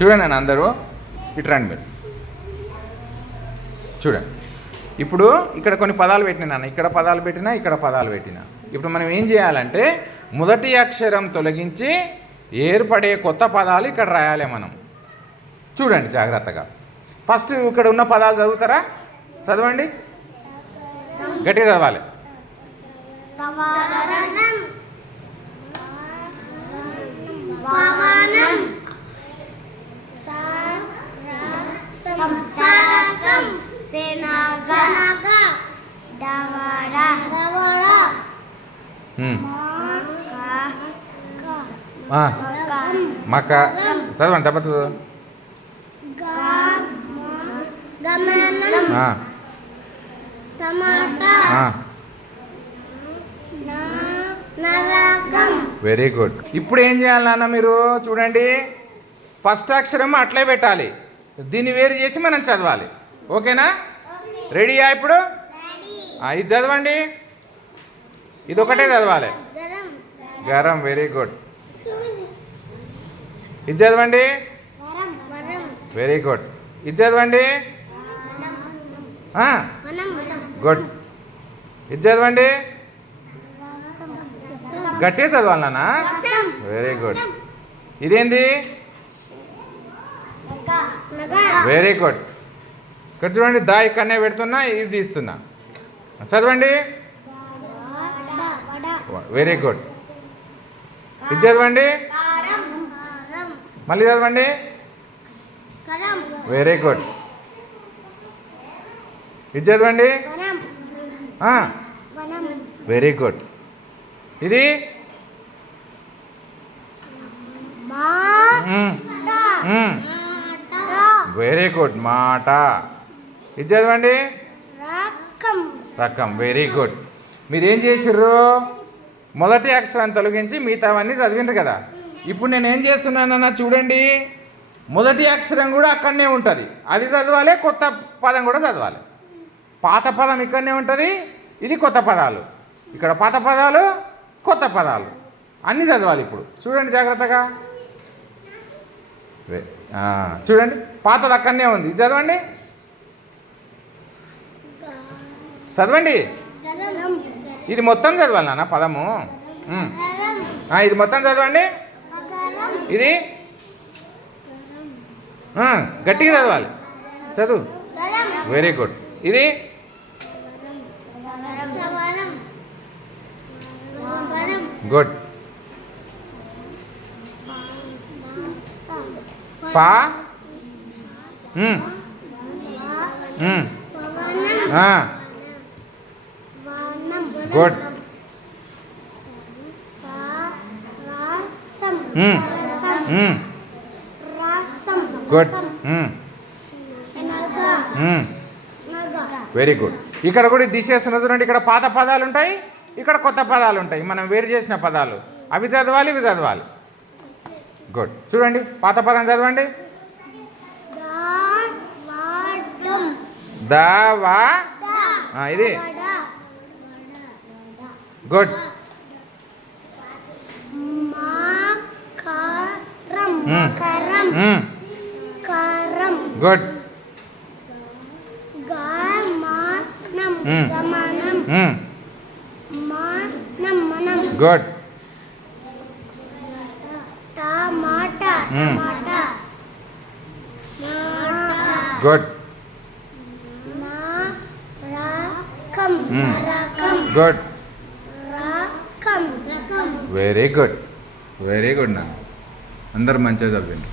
చూడండి అన్న అందరూ ఇటు రండి మీరు చూడండి. ఇప్పుడు ఇక్కడ కొన్ని పదాలు పెట్టినా, ఇక్కడ పదాలు పెట్టినా, ఇక్కడ పదాలు పెట్టినా. ఇప్పుడు మనం ఏం చేయాలంటే మొదటి అక్షరం తొలగించి ఏర్పడే కొత్త పదాలు ఇక్కడ రాయాలి మనం. చూడండి జాగ్రత్తగా. ఫస్ట్ ఇక్కడ ఉన్న పదాలు చదువుతారా? చదవండి, గట్టిగా చదవాలి. మక్క చదవండి, తప్పదు. Very good. ఇప్పుడు ఏం చేయాలి నాన్న మీరు చూడండి, ఫస్ట్ అక్షరం అట్లే పెట్టాలి, దీన్ని వేరు చేసి మనం చదవాలి. ఓకేనా? రెడీయా? ఇప్పుడు ఇది చదవండి, ఇది ఒకటే చదవాలి. Garam, very good. ఇది చదవండి, వెరీ గుడ్. ఇది చదవండి, గుడ్. ఇది చదవండి, గట్టిగా చదవాలి నాన్న, వెరీ గుడ్. ఇదేంది? Very good. ఇక్కడ చూడండి, దా ఇక్కడనే పెడుతున్నా, ఇది తీస్తున్నా. చదవండి, వెరీ గుడ్. ఇది చదవండి, మళ్ళీ చదవండి, వెరీ గుడ్. ఇది చదవండి, వెరీ గుడ్. ఇది వెరీ గుడ్, మాట. ఇది చదవండి, రకం, వెరీ గుడ్. మీరేం చేసిర్రు? మొదటి అక్షరం తొలగించి మిగతావన్నీ చదివిండ్రు కదా. ఇప్పుడు నేను ఏం చేస్తున్నానన్నా చూడండి, మొదటి అక్షరం కూడా అక్కడనే ఉంటుంది, అది చదవాలి. కొత్త పదం కూడా చదవాలి. పాత పదం ఇక్కడనే ఉంటుంది, ఇది కొత్త పదాలు. ఇక్కడ పాత పదాలు, కొత్త పదాలు అన్నీ చదవాలి. ఇప్పుడు చూడండి జాగ్రత్తగా. చూడండి, పాతది అక్కడనే ఉంది, ఇది చదవండి, చదవండి. ఇది మొత్తం చదవాలి నాన్న పదము. ఇది మొత్తం చదవండి. ఇది గట్టిగా చదవాలి, చదువు, వెరీ గుడ్. ఇది గుడ్. పా గుడ్. Good, very good. ఇక్కడ కూడా తీసేస్తున్న చూడండి, ఇక్కడ పాత పదాలు ఉంటాయి, ఇక్కడ కొత్త పదాలు ఉంటాయి. మనం వేరు చేసిన పదాలు అవి చదవాలి, ఇవి చదవాలి. గుడ్. చూడండి, పాత పదం చదవండి. దావా, ఇది good. Good. Good. Good. Good, very good, very good. నా అందరు మంచిగా చదివిండ్రు.